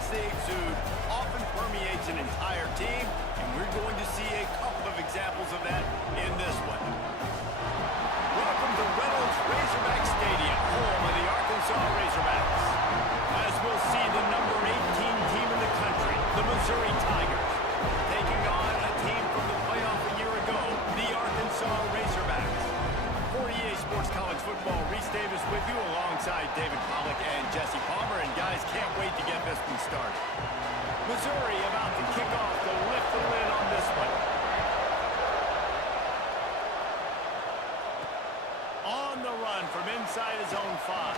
confidence they exude often permeates an entire team, and we're going to see a couple of examples of that in this one. Welcome to Reynolds Razorback Stadium, home of the Arkansas Razorbacks. As we'll see the number 18 team in the country, the Missouri Tigers, taking on a team from the playoff a year ago, the Arkansas Razorbacks. For EA Sports College Football, Reese Davis with you alongside David Pollack and Jesse Palmer. And guys, can't wait to get this one started. Missouri about to kick off to lift the lid on this one. On the run from inside his own 5.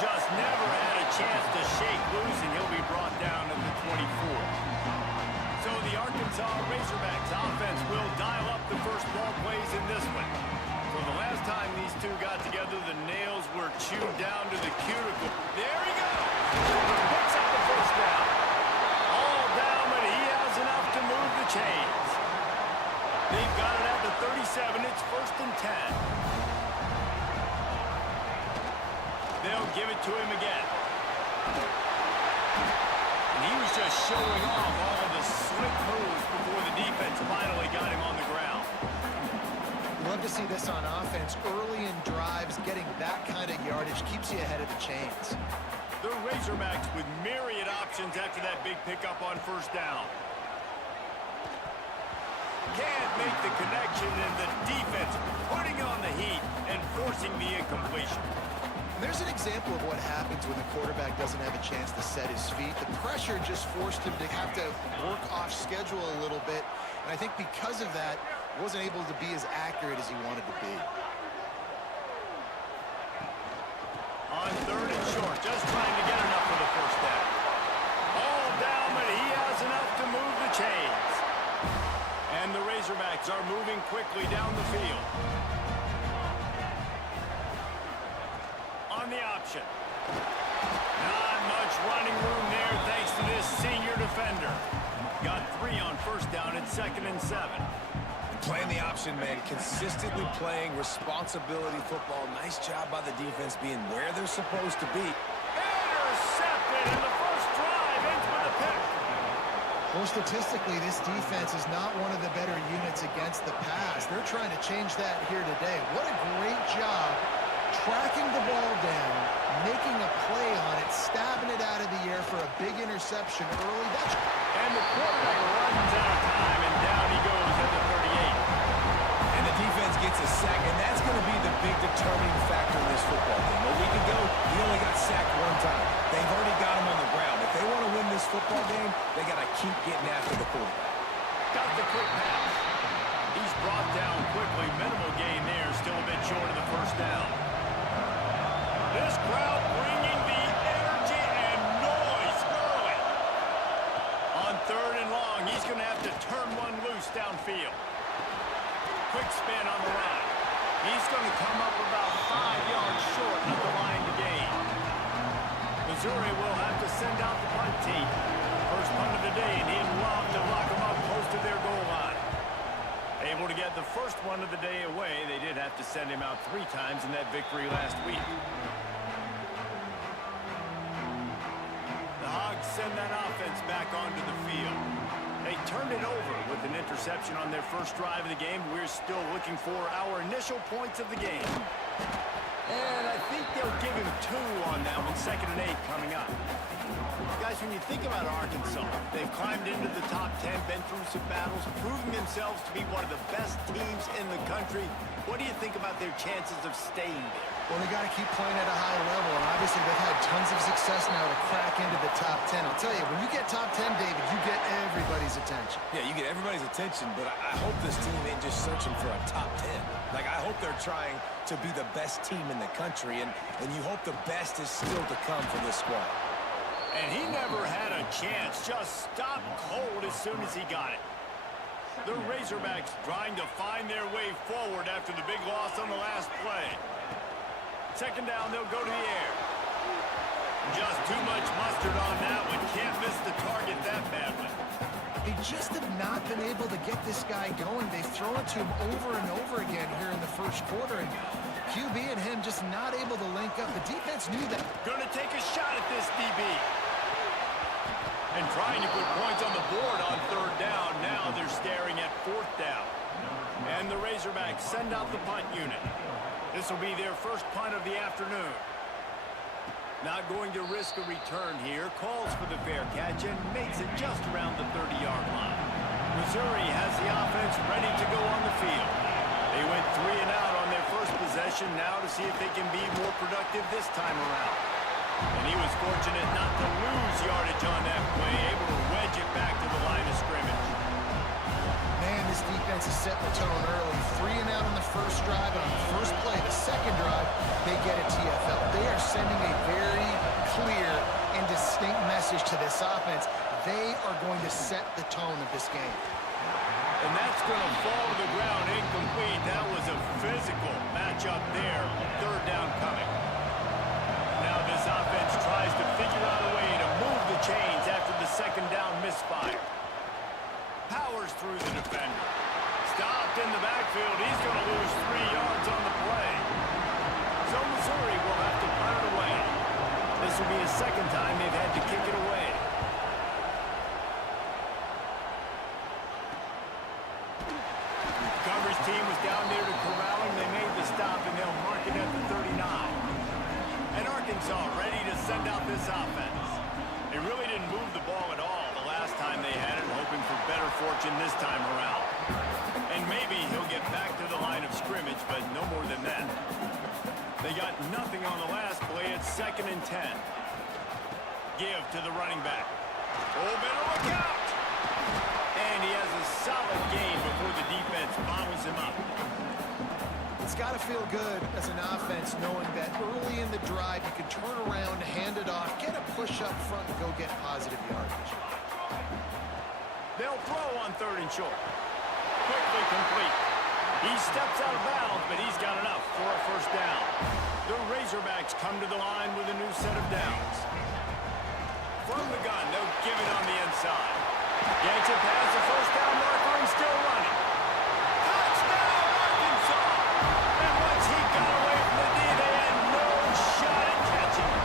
Just never had a chance to shake loose, and he'll be brought down to the 24. So the Arkansas Razorbacks offense will dial up the first ball plays in this one. So the last time these two got together, the nails were chewed down to the cuticle. There he goes! Picks up the first down. All down, but he has enough to move the chains. They've got it at the 37. It's 1st and 10. They'll give it to him again. And he was just showing off all of the slick moves before the defense finally got him on the ground. Love to see this on offense. Early in drives, getting that kind of yardage keeps you ahead of the chains. The Razorbacks with myriad options after that big pickup on 1st down. Can't make the connection, and the defense putting on the heat and forcing the incompletion. There's an example of what happens when the quarterback doesn't have a chance to set his feet. The pressure just forced him to have to work off schedule a little bit. And I think because of that, wasn't able to be as accurate as he wanted to be. On 3rd and short, just trying to get enough for the first down. All down, but he has enough to move the chains. And the Razorbacks are moving quickly down the field. On the option. Not much running room there thanks to this senior defender. Got 3 on 1st down at 2nd and 7. Playing the option, man. Consistently playing responsibility football. Nice job by the defense being where they're supposed to be. Intercepted, and the first drive ends with a pick. Well, statistically, this defense is not one of the better units against the pass. They're trying to change that here today. What a great job tracking the ball down, making a play on it, stabbing it out of the air for a big interception early. And the quarterback runs out of time, and down he goes at the 38. And the defense gets a sack, and that's going to be the big determining factor in this football game. A week ago, he only got sacked 1 time. They've already got him on the ground. If they want to win this football game, they got to keep getting after the quarterback. Got the quick pass. He's brought down quickly. Minimal gain there, still a bit short of the first down. This crowd bringing the energy and noise early. On 3rd and long, he's going to have to turn one loose downfield. Quick spin on the run. He's going to come up about 5 yards short of the line to gain. Missouri will have to send out the punt team. First punt of the day, and he'd love to lock them up close to their goal line. Able to get the first one of the day away. They did have to send him out 3 times in that victory last week. The Hogs send that offense back onto the field. They turned it over with an interception on their first drive of the game. We're still looking for our initial points of the game. And I think they'll give him 2 on that one. 2nd and 8 coming up. Guys, when you think about Arkansas, they've climbed into the top 10, been through some battles, proven themselves to be one of the best teams in the country. What do you think about their chances of staying there? Well, they got to keep playing at a high level, and obviously they've had tons of success now to crack into the top 10. I'll tell you, when you get top 10, David, you get everybody's attention. Yeah, you get everybody's attention, but I hope this team ain't just searching for a top 10. Like, I hope they're trying to be the best team in the country, and you hope the best is still to come for this squad. And he never had a chance, just stopped cold as soon as he got it. The Razorbacks trying to find their way forward after the big loss on the last play. 2nd down, they'll go to the air. Just too much mustard on that one. Can't miss the target that badly. They just have not been able to get this guy going. They've thrown it to him over and over again here in the first quarter, and QB and him just not able to link up. The defense knew that. Gonna take a shot at this DB. And trying to put points on the board on third down. Now they're staring at fourth down. And the Razorbacks send out the punt unit. This will be their first punt of the afternoon. Not going to risk a return here. Calls for the fair catch and makes it just around the 30-yard line. Missouri has the offense ready to go on the field. They went 3 and out on their first possession. Now to see if they can be more productive this time around. And he was fortunate not to lose yardage on that play, able to wedge it back to the line of scrimmage. Man, this defense is setting the tone early. 3 and out on the first drive, and on the first play, the second drive, they get a TFL. They are sending a very clear and distinct message to this offense. They are going to set the tone of this game. And that's going to fall to the ground incomplete. That was a physical matchup there. Third down coming. Now this offense tries to figure out a way to move the chains after the second down misfire. Powers through the defender. Stopped in the backfield. He's going to lose 3 yards on the play. So Missouri will have to punt it away. This will be the second time they've had to kick it away. Coverage team was down there to corral him. They made the stop, and they'll mark it at the 39. And Arkansas ready to send out this offense. They really didn't move the ball at all the last time they had it, hoping for better fortune this time around. And maybe he'll get back to the line of scrimmage, but no more than that. They got nothing on the last play. It's 2nd and 10. Give to the running back. Oh, better look out! And he has a solid gain before the defense bottles him up. It's got to feel good as an offense knowing that early in the drive you can turn around, hand it off, get a push up front, and go get positive yardage. They'll throw on 3rd and short. Quickly complete. He steps out of bounds, but he's got enough for a first down. The Razorbacks come to the line with a new set of downs. From the gun, they'll give it on the inside. Yanks it past the first down marker and still running. Touchdown, Arkansas! And once he got away from the D, they had no shot at catching him.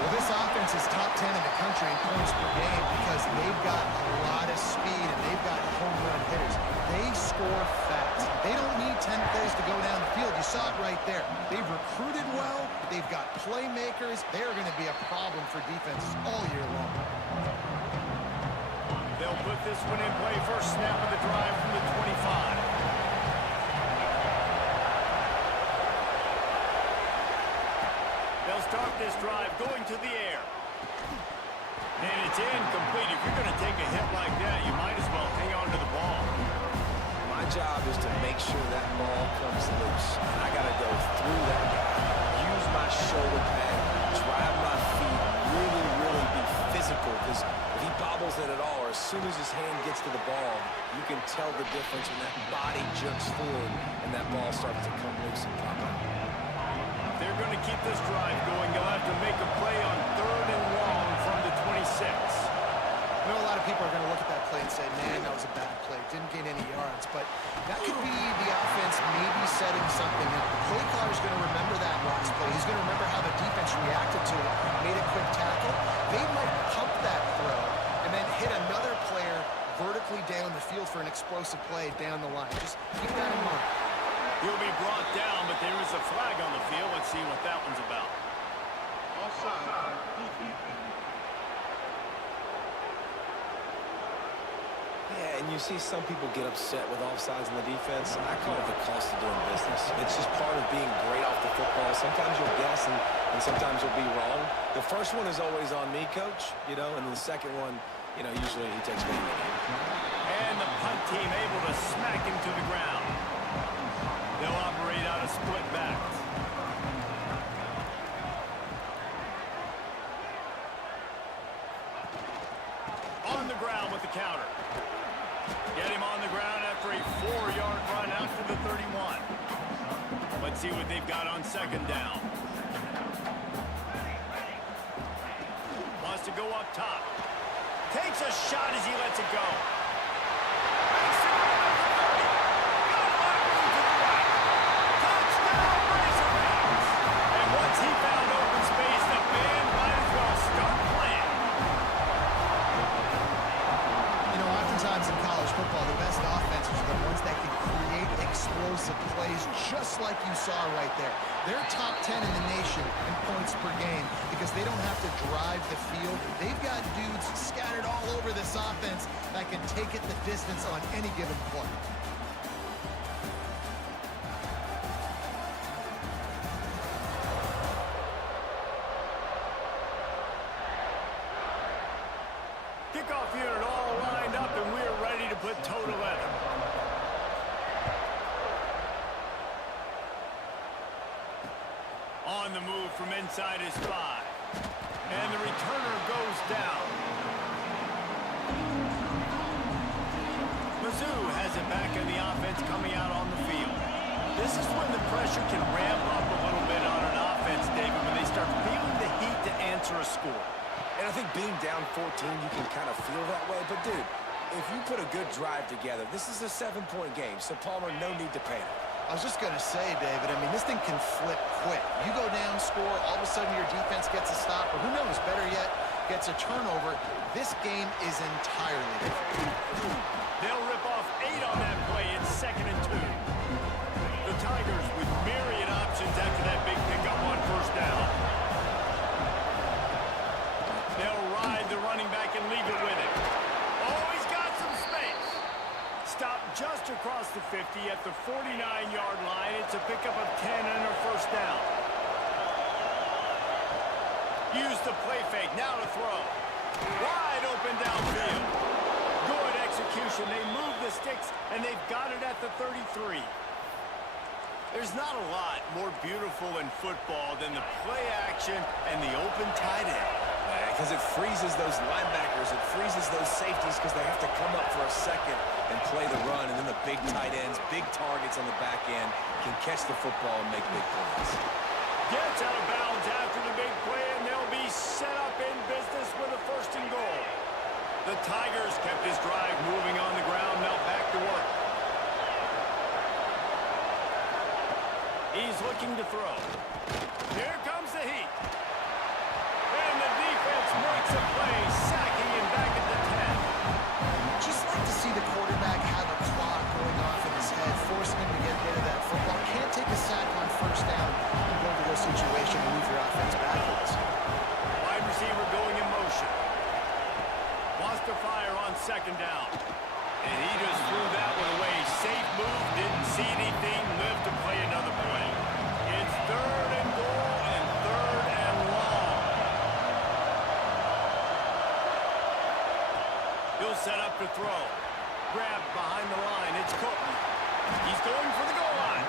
Well, this offense is top 10 in the country in points per game because they've got a lot of speed and they've got home run hitters. They score fast. They don't need 10 plays to go down the field. You saw it right there. They've recruited well. They've got playmakers. They're going to be a problem for defenses all year long. They'll put this one in play. First snap of the drive from the 25. They'll start this drive going to the air. And it's incomplete. If you're going to take a hit like that, you might as well hang on to the ball. My job is to make sure that ball comes loose. And I got to go through that guy, use my shoulder pad, drive my feet, really be physical. Because if he bobbles it at all, or as soon as his hand gets to the ball, you can tell the difference when that body jerks forward and that ball starts to come loose and pop out. They're going to keep this drive going. They'll have to make a play on 3rd and long from the 26. I know a lot of people are going to look at that play and say, man, that was a bad play. Didn't gain any yards. But that could be the offense maybe setting something up. The play caller's going to remember that last play. He's going to remember how the defense reacted to it, made a quick tackle. They might pump that throw and then hit another player vertically down the field for an explosive play down the line. Just keep that in mind. He'll be brought down, but there is a flag on the field. Let's see what that one's about. Offside. Yeah, and you see some people get upset with offsides in the defense. I call it the cost of doing business. It's just part of being great off the football. Sometimes you'll guess, and sometimes you'll be wrong. The first one is always on me, Coach, and the second one, usually he takes me. And the punt team able to smack him to the ground. They'll operate out of split backs. On the ground with the counter. Get him on the ground after a 4-yard run out to the 31. Let's see what they've got on second down. Wants to go up top. Takes a shot as he lets it go. He found open space. The band might as well start playing. like you saw right there. They're top 10 in the nation in points per game because they don't have to drive the field. They've got dudes scattered all over this offense that can take it the distance on any given play. Kickoff unit all lined up, and we're ready to put total 11. On the move from inside his 5. And the returner goes down. Mizzou has it back in the offense coming out on the field. This is when the pressure can ramp up a little bit on an offense, David, when they start feeling the heat to answer a score. And I think being down 14, you can kind of feel that way. But, dude, if you put a good drive together, this is a 7-point game. So, Palmer, no need to panic. I was just going to say, David, I mean, this thing can flip quick. You go down, score, all of a sudden your defense gets a stop, or who knows, better yet, gets a turnover. This game is entirely different. They'll rip off 8 on that play. It's 2nd and 2. The Tigers with myriad options after that big pickup on first down. They'll ride the running back and leave it with him. Oh, he's got some space. Stopped just across the 50 at the 49-yard line. It's a pickup of 10 and a first down. Use the play fake. Now to throw. Wide open downfield. Good execution. They move the sticks, and they've got it at the 33. There's not a lot more beautiful in football than the play action and the open tight end. Because it freezes those linebackers, it freezes those safeties because they have to come up for a second and play the run, and then the big tight ends, big targets on the back end can catch the football and make big plays. Gets out of bounds after the big play, and they'll be set up in business with a 1st and goal. The Tigers kept this drive moving on the ground, now back to work. He's looking to throw. Here comes the heat. And the defense makes a play, sacking him back at the 10. Just like to see the quarterback have a clock going off in his head, forcing him to get rid of that football. Can't take a sack on first down and go to this situation and move your offense backwards. Wide receiver going in motion. Wants to fire on 2nd down. And he just threw that one away. Safe move, didn't see anything, lived to play another play. It's 3rd and goal and 3rd and long. He'll set up to throw. Grabbed behind the line. It's Courtney. He's going for the goal line.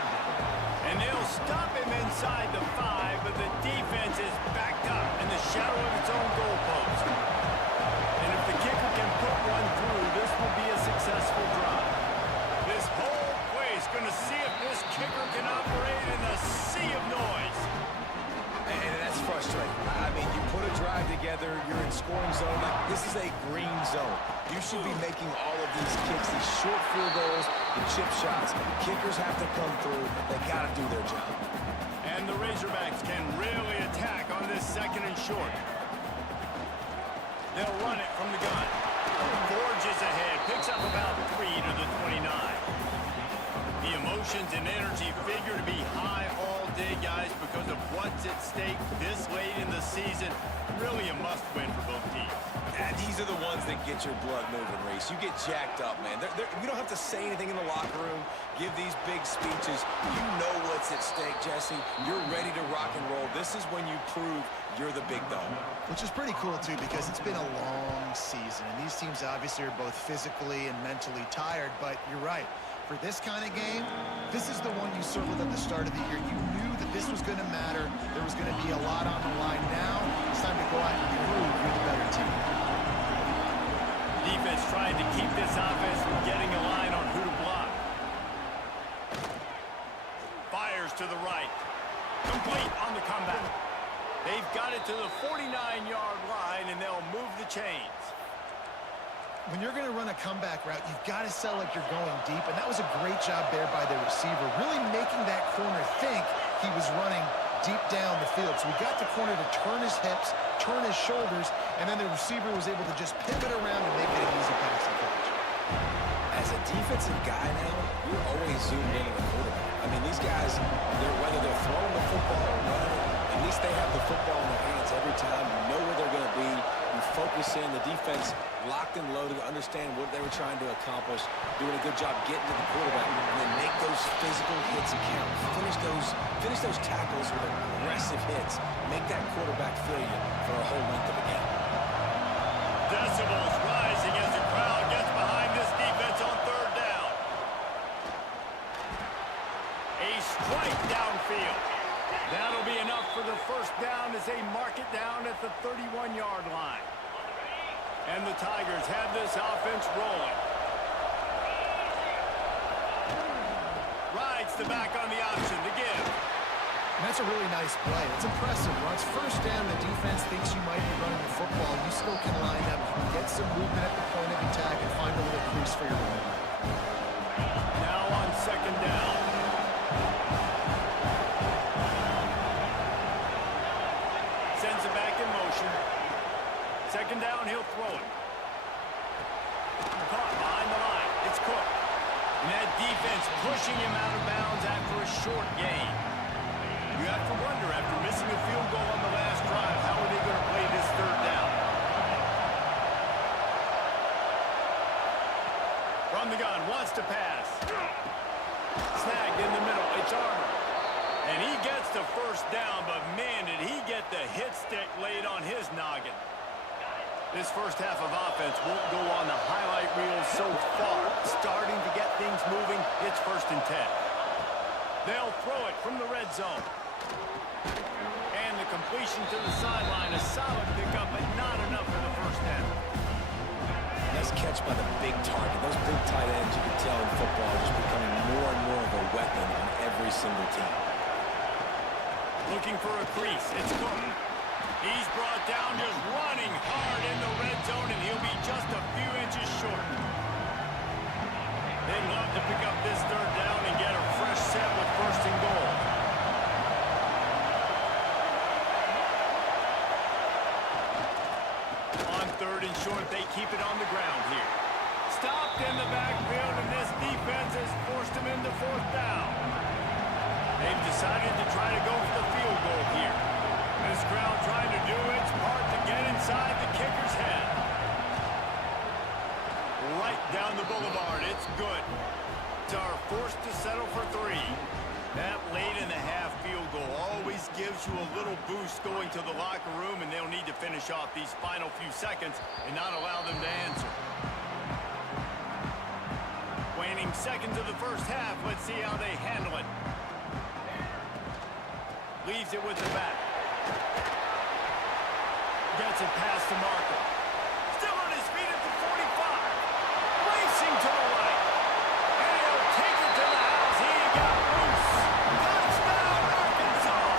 And they'll stop him inside the 5, but the defense is backed up in the shadow of its own goalpost. And if the kicker can put one through, this will be a successful drive. This whole place going to see if this kicker can operate in a sea of noise. And that's frustrating. I mean, you put a drive together, you're in scoring zone. Like, this is a green zone. You should be making all of these kicks, these short field goals, the chip shots. Kickers have to come through. They got to do their job. And the Razorbacks can really attack on this 2nd and short. They'll run it from the gun. Forges ahead, picks up about 3 to the 29. The emotions and energy figure to be high all day, guys, because of what's at stake this late in the season. Really a must-win for both teams. And these are the ones that get your blood moving, Reese. You get jacked up, man. You don't have to say anything in the locker room, give these big speeches. You know what's at stake, Jesse. You're ready to rock and roll. This is when you prove you're the big dog. Which is pretty cool, too, because it's been a long season. And these teams obviously are both physically and mentally tired. But you're right. For this kind of game, this is the one you circled at the start of the year. You knew that this was going to matter. There was going to be a lot on the line. Now it's time to go out and prove you're the better team. Defense trying to keep this offense from getting a line on who to block. Fires to the right. Complete on the comeback. They've got it to the 49-yard line, and they'll move the chains. When you're going to run a comeback route, you've got to sell like you're going deep, and that was a great job there by the receiver, really making that corner think he was running deep down the field. So we got the corner to turn his hips, turn his shoulders, and then the receiver was able to just pivot around and make it an easy passing catch. As as a defensive guy now, you're always zoomed in on the quarterback. I mean, these guys, whether they're throwing the football or running it, at least they have the football in their hands every time. You know where they're going to be. You focus in. The defense locked and loaded, understand what they were trying to accomplish, doing a good job getting to the quarterback, and then make those physical hits count. Finish those tackles with aggressive hits. Make that quarterback feel you for a whole length of the game. Decibels rising as the crowd gets behind this defense on third down. A strike downfield. That'll be enough for the first down as they mark it down at the 31-yard line. And the Tigers have this offense rolling. Rides the back on the option to give. And that's a really nice play. It's impressive. Once first down, the defense thinks you might be running the football. You still can line up, get some movement at the point of attack, and find a little crease for your running back. Now on second down. Sends it back in motion. Second down, he'll throw it. Caught behind the line. It's Cook. And that defense pushing him out of bounds after a short gain. You have to wonder, after missing a field goal on the last drive, how are they going to play this third down? From the gun, wants to pass. Snagged in the middle. It's Arnold. And he gets the first down, but man, did he get the hit stick laid on his noggin. This first half of offense won't go on the highlight reel so far. Starting to get things moving, it's 1st and 10. They'll throw it from the red zone. And the completion to the sideline, a solid pickup, but not enough for the first down. Nice catch by the big target. Those big tight ends, you can tell in football, are just becoming more and more of a weapon on every single team. Looking for a crease. It's Cook. He's brought down just running hard in the red zone, and he'll be just a few inches short. They'd love to pick up this third down and get a fresh set with 1st and goal. On 3rd and short, they keep it on the ground here. Stopped in the backfield, and this defense has forced him into 4th down. They've decided to try to go for the field goal here. This crowd trying to do its part to get inside the kicker's head. Right down the boulevard. It's good. Are forced to settle for 3. That late in the half field goal always gives you a little boost going to the locker room, and they'll need to finish off these final few seconds and not allow them to answer. Waning seconds of the first half. Let's see how they handle it. Leaves it with the back. Gets it past the marker. Still on his feet at the 45. Racing to the right. And he'll take it to the house. He got loose. Touchdown, Arkansas.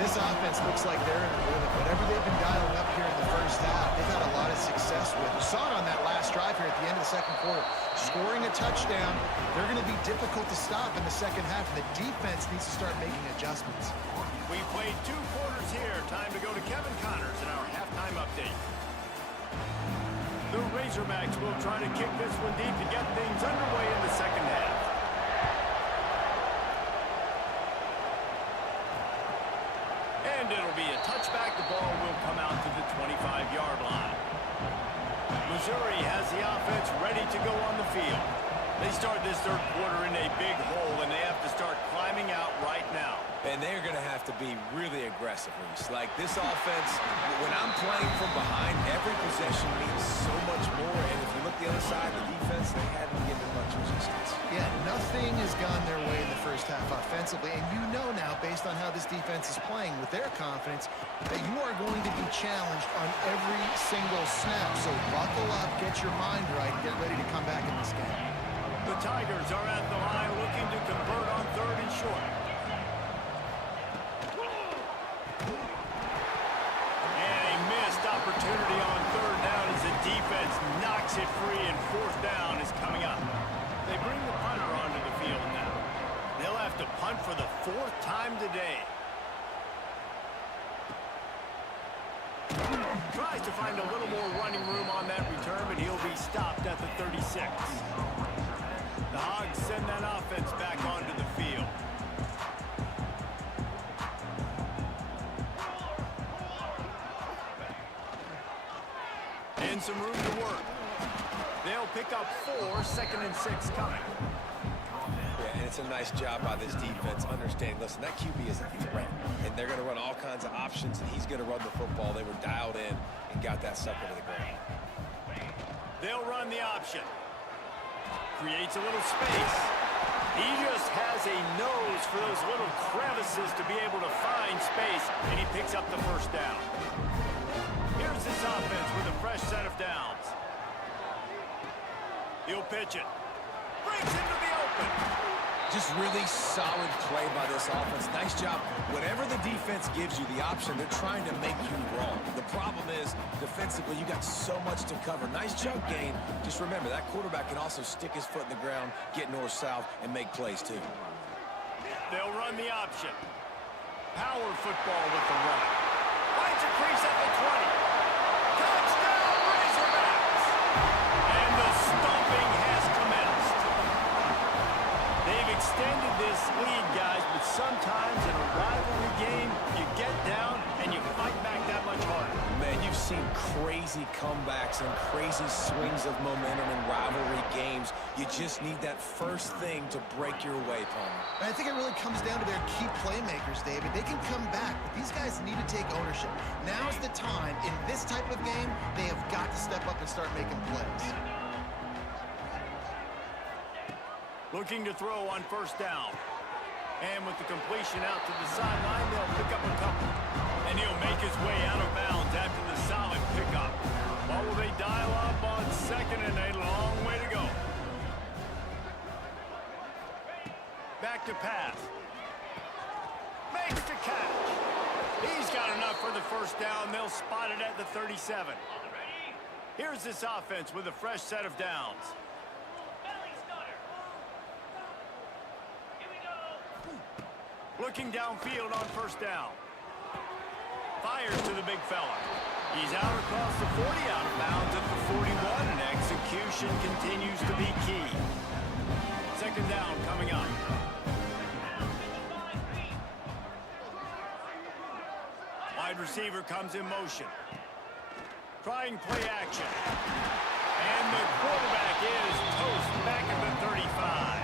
This offense looks like they're in a rhythm. Whatever they've been dialing up here in the first half, they've had a lot of success with. You saw it on that last drive here at the end of the second quarter. Scoring a touchdown, they're going to be difficult to stop in the second half. The defense needs to start making adjustments. We played 2 quarters here. Time to go to Kevin Connors in our halftime update. The Razorbacks will try to kick this one deep to get things underway in the second half. And it'll be a touchback. The ball will come out to the 25-yard line. Missouri has the offense ready to go on the field. They start this third quarter in a big hole, and they have to start climbing out right now. And they're going to have to be really aggressive, Reese. Like, this offense, when I'm playing from behind, every possession means so much more. And if you look the other side, the defense, they haven't given much resistance. Yeah, nothing has gone their way in the first half offensively. And you know now, based on how this defense is playing with their confidence, that you are going to be challenged on every single snap. So buckle up, get your mind right, and get ready to come back in this game. The Tigers are at the line looking to convert on 3rd and short. And a missed opportunity on 3rd down as the defense knocks it free, and 4th down is coming up. They bring the punter onto the field now. They'll have to punt for the 4th time today. Tries to find a little more running room on that return, but he'll be stopped at the 36. The Hogs send that offense back onto the field. And some room to work. They'll pick up 4, 2nd and 6 coming. Yeah, and it's a nice job by this defense understanding, listen, that QB is a threat, and they're going to run all kinds of options, and he's going to run the football. They were dialed in and got that sucker to the ground. They'll run the option. Creates a little space. He just has a nose for those little crevices to be able to find space, and he picks up the first down. Here's this offense with a fresh set of downs. He'll pitch it. Breaks into the open. Just really solid play by this offense. Nice job. Whatever the defense gives you the option, they're trying to make you wrong. The problem is, defensively, you got so much to cover. Nice chunk gain. Just remember, that quarterback can also stick his foot in the ground, get north-south, and make plays, too. They'll run the option. Power football with the run. Finds a crease at the 20. Touchdown, Razorbacks! And the stomping has commenced. They've extended this lead, guys, but sometimes in a rivalry game, you get down and you fight back that much harder. Man, you've seen crazy comebacks and crazy swings of momentum in rivalry games. You just need that first thing to break your way, Palmer. And I think it really comes down to their key playmakers, David. They can come back, but these guys need to take ownership. Now's the time. In this type of game, they have got to step up and start making plays. Looking to throw on first down. And with the completion out to the sideline, they'll pick up a couple. And he'll make his way out of bounds after the solid pickup. What will they dial up on 2nd and a long way to go? Back to pass. Makes the catch. He's got enough for the first down. They'll spot it at the 37. Here's this offense with a fresh set of downs. Looking downfield on first down. Fires to the big fella. He's out across the 40, out of bounds at the 41, and execution continues to be key. 2nd down coming up. Wide receiver comes in motion. Trying play action. And the quarterback is toast back at the 35.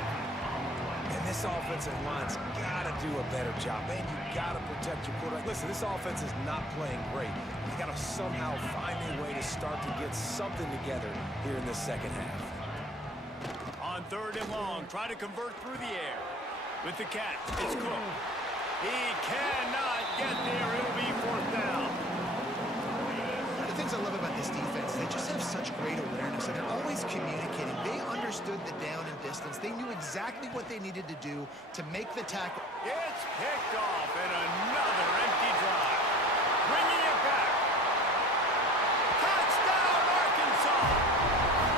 This offensive line's got to do a better job, man. You got to protect your quarterback. Listen, this offense is not playing great. They got to somehow find a way to start to get something together here in the second half. On 3rd and long, try to convert through the air. With the catch, it's Cook. He cannot get there. It'll be 4th down. The things I love about this defense, they just have such great awareness, and they're always communicating. They understood the down and distance. They knew exactly what they needed to do to make the tackle. It's picked off, and another empty drive. Bringing it back. Touchdown, Arkansas!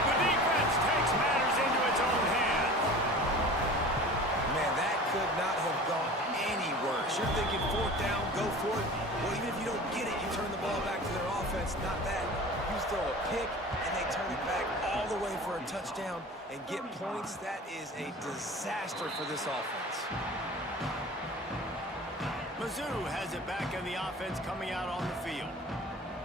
The defense takes matters into its own hands. Man, that could not have gone any worse. You're thinking 4th down, go for it. Well, even if you don't get it, you turn the ball back to their offense. Not that. You throw a pick, and they turn it back all the way for a touchdown and get points. That is a disaster for this offense. Mizzou has it back on the offense coming out on the field.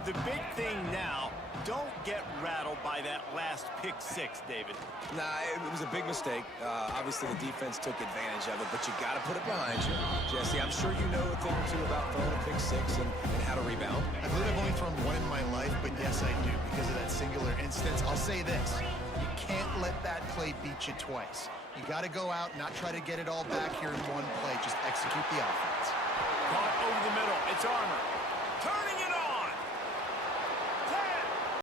The big thing now, don't get rattled by that last pick 6, David. Nah, it was a big mistake. Obviously, the defense took advantage of it, but you got to put it behind you. Jesse, I'm sure you know a thing or two about throwing a pick 6 and how to rebound. I believe I've only thrown one in my life, but yes, I do. Because of that singular instance, I'll say this. You can't let that play beat you twice. You got to go out, not try to get it all back here in one play. Just execute the offense. Caught over the middle. It's Armour. Turning